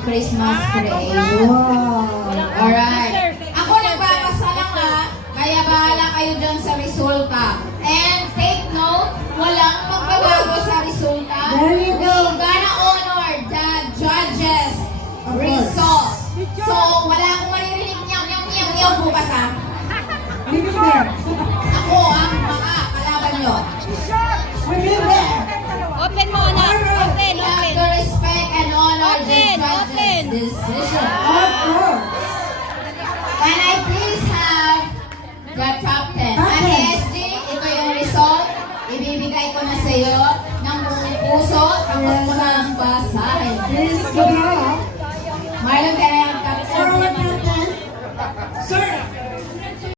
Christmas tree. Wow. Alright. Ako nagbabasa lang ha, kaya bahala kayo dyan sa resulta. And take note, walang magbabago sa resulta. There you go. We're gonna honor the judges' result. So, wala akong maririnig niyang bukas ha. Remember. Ako ang mga kalaban nyo. Remember. Open mo na. Open, We have open. to respect and honor the Open, judges' open. decision. Of course. Can I please have the captain? Captain. Ang SG, ito yung result. Ibibigay ko na sa iyo ng buong puso. Tapos mo lang basahin. Please go.